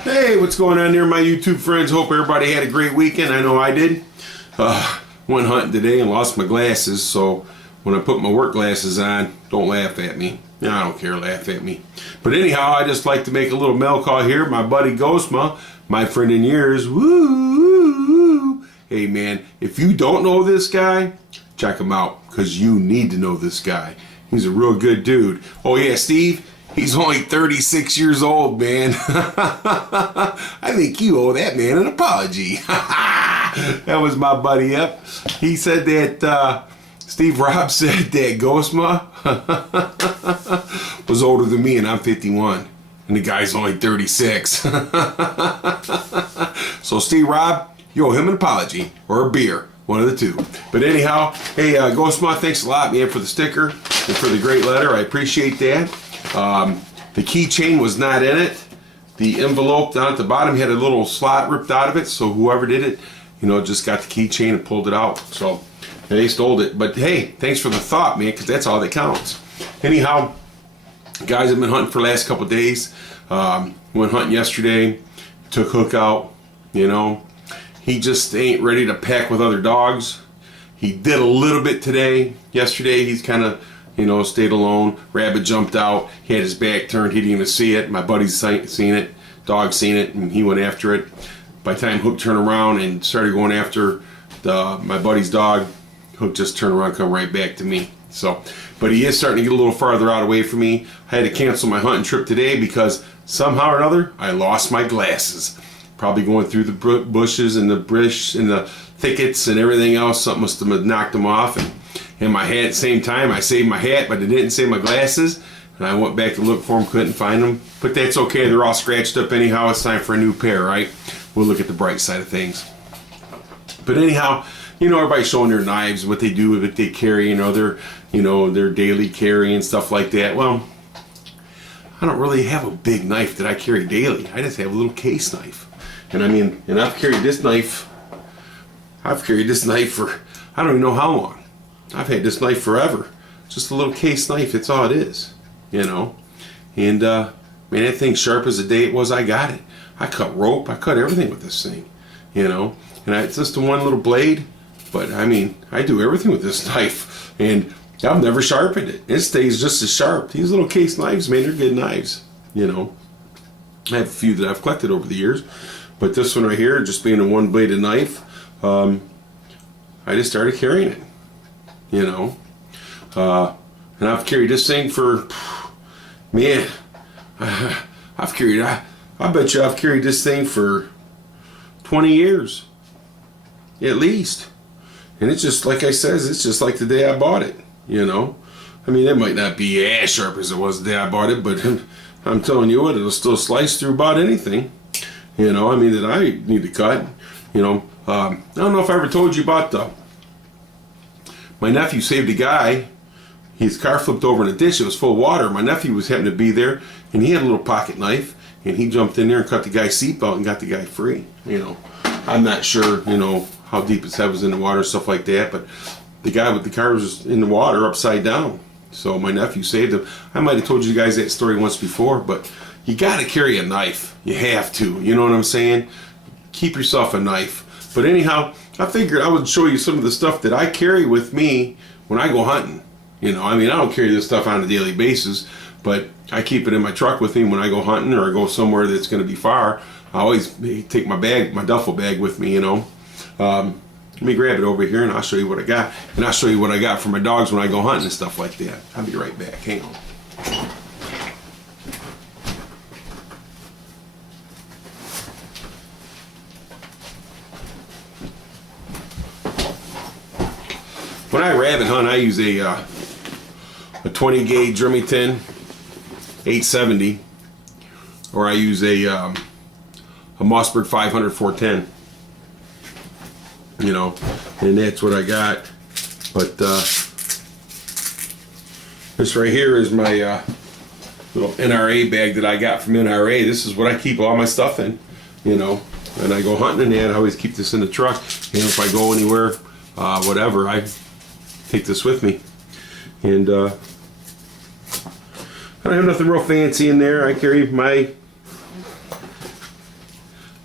Hey, what's going on there, my YouTube friends? Hope everybody had a great weekend. I know I did. Went hunting today and lost my glasses, so when I put my work glasses on, don't laugh at me. No, I don't care, laugh at me. But anyhow, I just like to make a little mail call here. My buddy Ghostma, my friend in years, woo! Hey man, if you don't know this guy, check him out, because you need to know this guy. He's a real good dude. Oh yeah, Steve? He's only 36 years old, man. I think you owe that man an apology. That was my buddy up. He said that, Steve Robb said that Ghostma was older than me and I'm 51. And the guy's only 36. So Steve Robb, you owe him an apology or a beer. One of the two. But anyhow, hey, Ghostma, thanks a lot, man, for the sticker and for the great letter. I appreciate that. The keychain was not in it. The envelope down at the bottom had a little slot ripped out of it, so whoever did it, you know, just got the keychain and pulled it out. So they stole it. But hey, thanks for the thought, man, because that's all that counts. Anyhow, guys, I've been hunting for the last couple of days. Went hunting yesterday, took Hook out, you know. He just ain't ready to pack with other dogs. He did a little bit today. Yesterday, he's kind of, you know, stayed alone. Rabbit jumped out. He had his back turned. He didn't even see it. My buddy's seen it. Dog seen it, and he went after it. By the time Hook turned around and started going after my buddy's dog, Hook just turned around and come right back to me. So, but he is starting to get a little farther out away from me. I had to cancel my hunting trip today because somehow or another, I lost my glasses. Probably going through the bushes and the brush and the thickets and everything else. Something must have knocked them off. And my hat at the same time, I saved my hat, but I didn't save my glasses. And I went back to look for them, couldn't find them. But that's okay, they're all scratched up anyhow. It's time for a new pair, right? We'll look at the bright side of things. But anyhow, you know, everybody's showing their knives, what they do, what they carry, their daily carry and stuff like that. Well, I don't really have a big knife that I carry daily. I just have a little case knife. And I mean, and I've carried this knife for, I don't even know how long. I've had this knife forever. Just a little case knife, it's all it is, you know. And, man, that thing's sharp as the day it was I got it. I cut rope, I cut everything with this thing, you know. And it's just the one little blade, but I mean, I do everything with this knife. And I've never sharpened it. It stays just as sharp. These little case knives, man, they're good knives, you know. I have a few that I've collected over the years. But this one right here, just being a one-bladed knife, I just started carrying it, you know. And I've carried this thing for, man, I bet you I've carried this thing for 20 years, at least. And it's just, like I says, it's just like the day I bought it, you know. I mean, it might not be as sharp as it was the day I bought it, but I'm telling you what, it'll still slice through about anything. You know, I mean, that I need to cut, you know. I don't know if I ever told you about my nephew saved a guy. His car flipped over in a ditch. It was full of water. My nephew was happened to be there, and he had a little pocket knife, and he jumped in there and cut the guy's seatbelt and got the guy free, you know. I'm not sure, you know, how deep his head was in the water, stuff like that, but the guy with the car was in the water upside down. So my nephew saved him. I might have told you guys that story once before, but you got to carry a knife. You have to. You know what I'm saying? Keep yourself a knife. But anyhow, I figured I would show you some of the stuff that I carry with me when I go hunting. You know, I mean, I don't carry this stuff on a daily basis, but I keep it in my truck with me when I go hunting or I go somewhere that's going to be far. I always take my bag, my duffel bag with me, you know. Let me grab it over here and I'll show you what I got. And I'll show you what I got for my dogs when I go hunting and stuff like that. I'll be right back. Hang on. When I rabbit hunt, I use a 20 gauge Remington 870, or I use a Mossberg 500 410. You know, and that's what I got. But this right here is my little NRA bag that I got from NRA. This is what I keep all my stuff in, you know. And I go hunting and I always keep this in the truck. And if I go anywhere, whatever, I take this with me. And I don't have nothing real fancy in there. I carry my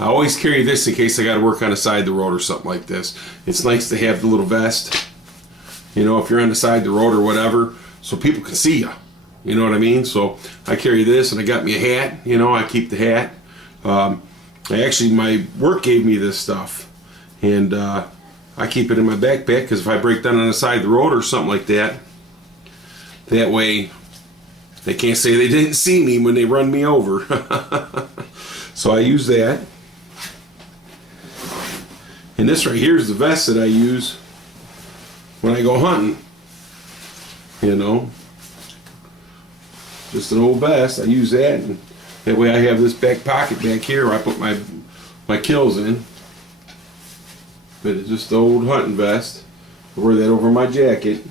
I always carry this in case I got to work on the side of the road or something like this. It's nice to have the little vest, you know, if you're on the side of the road or whatever, so people can see you. You know what I mean? So I carry this, and I got me a hat. You know, I keep the hat. My work gave me this stuff, and I keep it in my backpack because if I break down on the side of the road or something like that, that way they can't say they didn't see me when they run me over. So I use that. And this right here is the vest that I use when I go hunting. You know, just an old vest. I use that, and that way I have this back pocket back here where I put my kills in. But it's just the old hunting vest. I wear that over my jacket.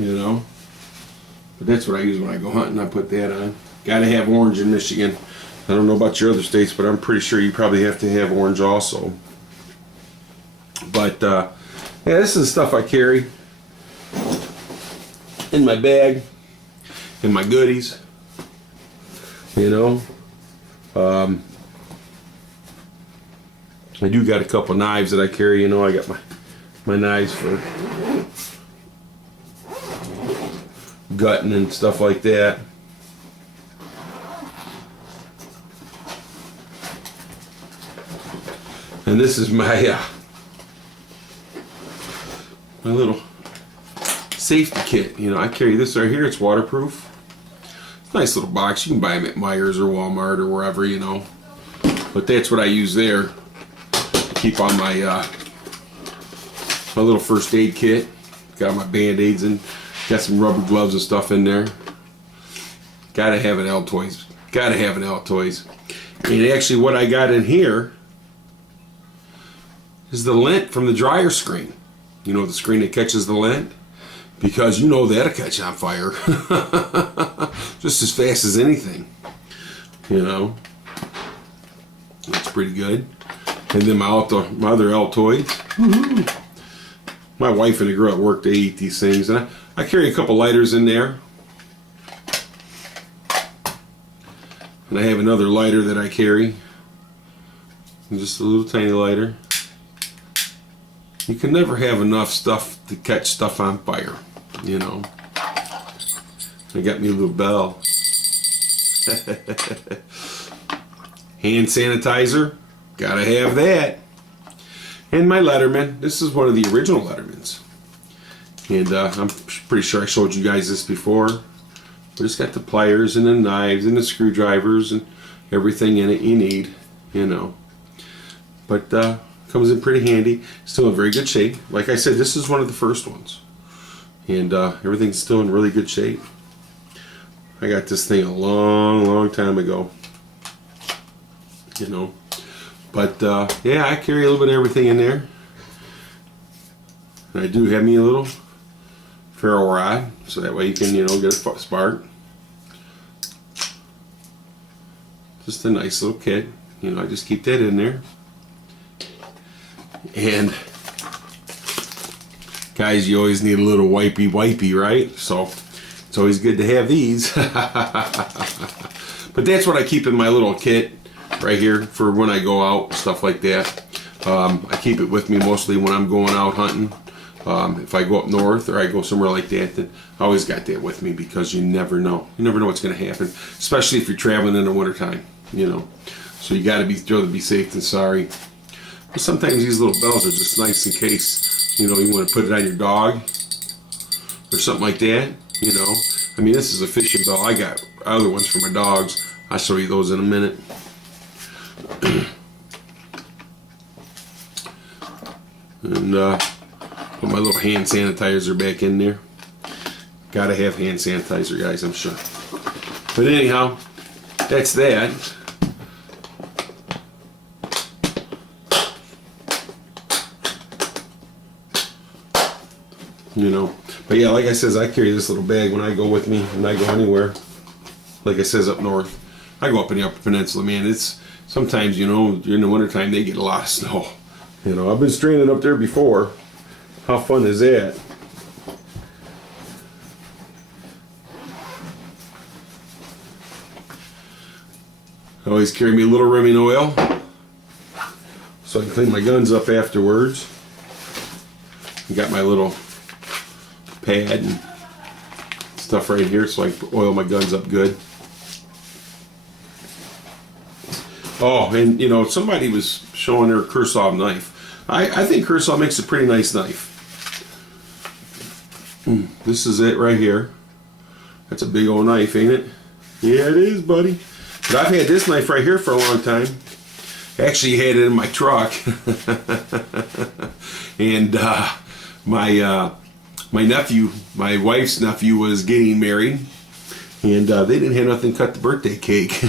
You know, but that's what I use when I go hunting. I put that on. Gotta have orange in Michigan. I don't know about your other states, but I'm pretty sure you probably have to have orange also. But yeah, this is the stuff I carry in my bag, in my goodies. You know, I do got a couple knives that I carry. You know, I got my knives for gutting and stuff like that. And this is my my little safety kit. You know, I carry this right here. It's waterproof. It's a nice little box. You can buy them at Myers or Walmart or wherever, you know. But that's what I use there. I keep on my my little first aid kit. Got my Band-Aids and got some rubber gloves and stuff in there. Gotta have an Altoids. Gotta have an Altoids. And actually what I got in here is the lint from the dryer screen. You know, the screen that catches the lint? Because you know that'll catch on fire. Just as fast as anything. You know. That's pretty good. And then my other Altoids. Woo-hoo. My wife and the girl at work, they eat these things. And I carry a couple lighters in there. And I have another lighter that I carry. Just a little tiny lighter. You can never have enough stuff to catch stuff on fire, you know. I got me a little bell. Hand sanitizer, gotta have that. And my Letterman. This is one of the original Lettermans. And I'm pretty sure I showed you guys this before. But it's got the pliers and the knives and the screwdrivers and everything in it you need, you know. But comes in pretty handy. Still in very good shape. Like I said, this is one of the first ones. And everything's still in really good shape. I got this thing a long time ago. You know. But yeah, I carry a little bit of everything in there. And I do have me a little ferro rod, so that way you can, you know, get a spark. Just a nice little kit. You know, I just keep that in there. And guys, you always need a little wipey, right? So it's always good to have these. But that's what I keep in my little kit right here for when I go out, stuff like that. I keep it with me mostly when I'm going out hunting. If I go up north or I go somewhere like that, then I always got that with me because you never know. You never know what's going to happen, especially if you're traveling in the wintertime, you know. So you got to rather be safe than sorry. But sometimes these little bells are just nice in case, you know, you want to put it on your dog or something like that, you know. I mean, this is a fishing bell. I got other ones for my dogs. I'll show you those in a minute. And put my little hand sanitizer back in there. Gotta have hand sanitizer, guys, I'm sure. But anyhow, that's that. You know, but yeah, like I says, I carry this little bag when I go with me and I go anywhere. Like I says, up north, I go up in the Upper Peninsula, man. It's sometimes, you know, during the wintertime they get a lot of snow. You know, I've been stranded up there before. How fun is that? I always carry me a little Remy oil so I can clean my guns up afterwards. I got my little pad and stuff right here so I can oil my guns up good. Oh, and you know, somebody was showing their Kershaw knife. I think Kershaw makes a pretty nice knife. This is it right here. That's a big old knife, ain't it? Yeah, it is, buddy. But I've had this knife right here for a long time. Actually had it in my truck. And my nephew, my wife's nephew, was getting married. And they didn't have nothing to cut the birthday cake.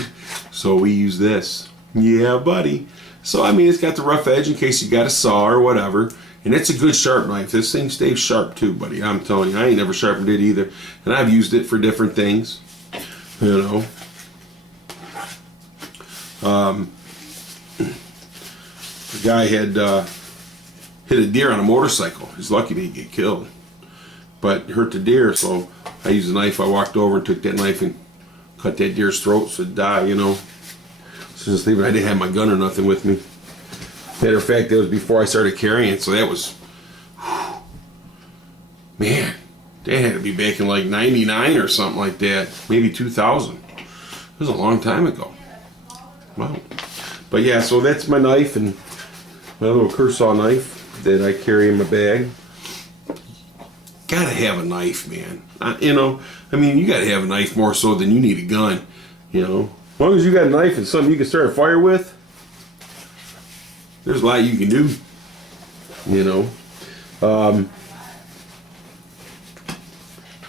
So we used this. Yeah, buddy. So, I mean, it's got the rough edge in case you got a saw or whatever. And it's a good sharp knife. This thing stays sharp too, buddy. I'm telling you, I ain't never sharpened it either. And I've used it for different things. You know. The guy had hit a deer on a motorcycle. He's lucky he didn't get killed. But hurt the deer, so I used a knife. I walked over and took that knife and cut that deer's throat so it'd die, you know. So just leave it. I didn't have my gun or nothing with me. Matter of fact, that was before I started carrying, so that was, man, that had to be back in like 99 or something like that, maybe 2000. It was a long time ago. Wow. But yeah, so that's my knife and my little Kershaw knife that I carry in my bag. Gotta have a knife, man. You know, I mean, you gotta have a knife more so than you need a gun, you know. As long as you got a knife and something you can start a fire with, there's a lot you can do, you know.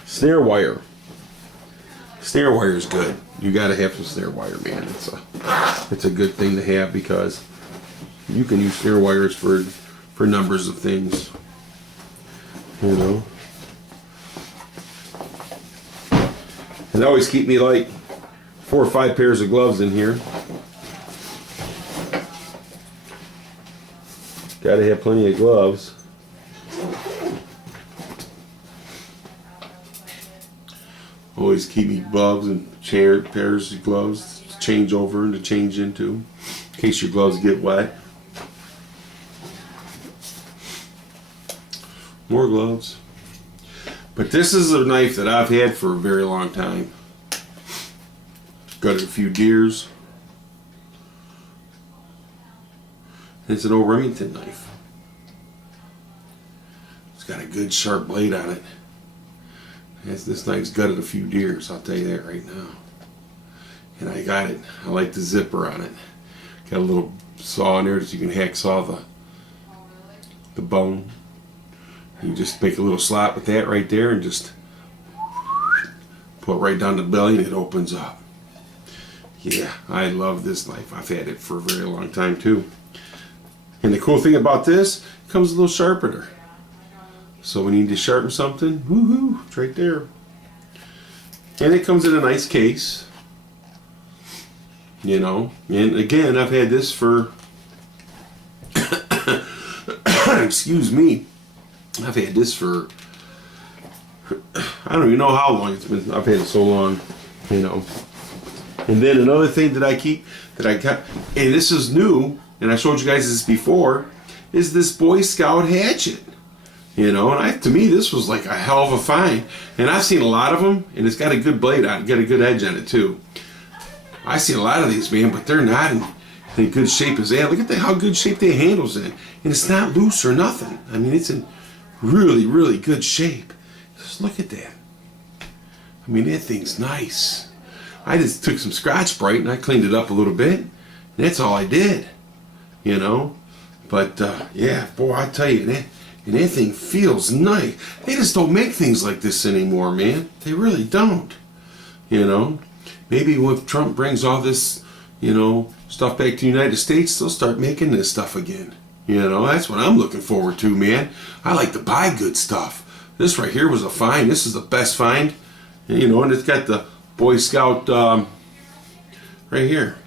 Snare wire. Snare wire is good. You got to have some snare wire, man. It's a good thing to have because you can use snare wires for numbers of things, you know. And I always keep me like 4 or 5 pairs of gloves in here. Gotta have plenty of gloves. Always keep me gloves and pairs of gloves to change over and to change into in case your gloves get wet. More gloves. But this is a knife that I've had for a very long time. Got a few deers. It's an old Remington knife. It's got a good sharp blade on it. This knife's gutted a few deers, I'll tell you that right now. And I got it. I like the zipper on it. Got a little saw in there so you can hacksaw the bone. You just make a little slot with that right there and just put it right down the belly and it opens up. Yeah, I love this knife. I've had it for a very long time too. And the cool thing about this, it comes with a little sharpener. So when you need to sharpen something, woohoo, it's right there. And it comes in a nice case. You know, and again, I've had this for, excuse me, I've had this for, I don't even know how long it's been. I've had it so long, you know. And then another thing that I keep, that I got, and this is new, and I showed you guys this before, is this Boy Scout hatchet. You know, and to me, this was like a hell of a find. And I've seen a lot of them, and it's got a good blade on it, got a good edge on it too. I see a lot of these, man, but they're not in good shape as that. Look at how good shape the handle's in. And it's not loose or nothing. I mean, it's in really, really good shape. Just look at that. I mean, that thing's nice. I just took some Scotch-Brite and I cleaned it up a little bit. And that's all I did, you know. But, yeah, boy, I tell you, that thing feels nice. They just don't make things like this anymore, man. They really don't, you know. Maybe when Trump brings all this, you know, stuff back to the United States, they'll start making this stuff again. You know, that's what I'm looking forward to, man. I like to buy good stuff. This right here was a find. This is the best find. And, you know, and it's got the Boy Scout right here.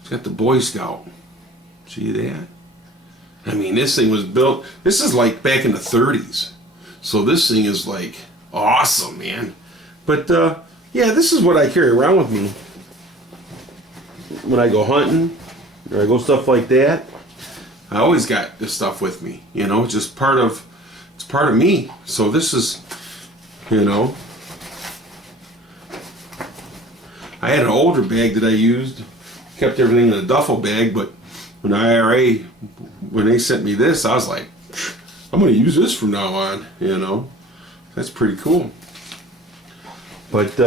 It's got the Boy Scout. See that? I mean, this thing was built, this is like back in the 30s. So this thing is like awesome, man. But, yeah, this is what I carry around with me. when I go hunting or I go stuff like that, I always got this stuff with me. You know, it's part of me. So this is, you know, I had an older bag that I used, kept everything in a duffel bag, but when IRA, when they sent me this, I was like, I'm going to use this from now on, you know. That's pretty cool. But,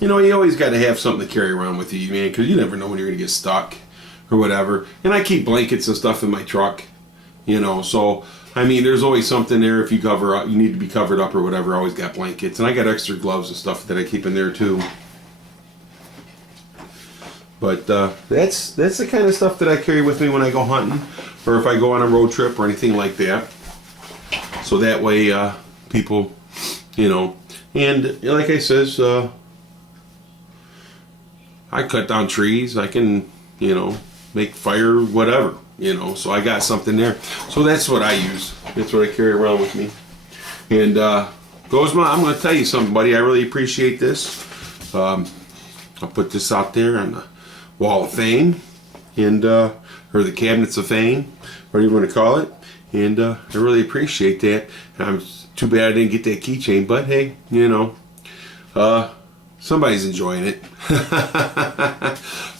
you know, you always got to have something to carry around with you, man, because you never know when you're going to get stuck or whatever. And I keep blankets and stuff in my truck, you know, so, I mean, there's always something there if you cover up, you need to be covered up or whatever. I always got blankets. And I got extra gloves and stuff that I keep in there, too. But that's the kind of stuff that I carry with me when I go hunting or if I go on a road trip or anything like that. So that way people, you know, and like I says, I cut down trees. I can, you know, make fire, whatever, you know, so I got something there. So that's what I use. That's what I carry around with me. And Gozma, I'm going to tell you something, buddy. I really appreciate this. I'll put this out there on the Wall of Fame, and or the Cabinets of Fame, whatever you want to call it. And I really appreciate that. I'm too bad I didn't get that keychain, but hey, you know, somebody's enjoying it.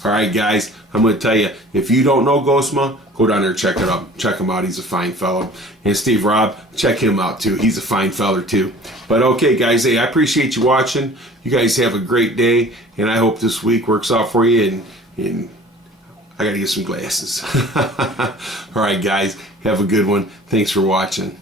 All right, guys, I'm going to tell you, if you don't know Ghostma, go down there and check it out. Check him out. He's a fine fellow. And Steve Robb, check him out too. He's a fine feller too. But okay, guys, hey, I appreciate you watching. You guys have a great day, and I hope this week works out for you. And I got to get some glasses. All right, guys, have a good one. Thanks for watching.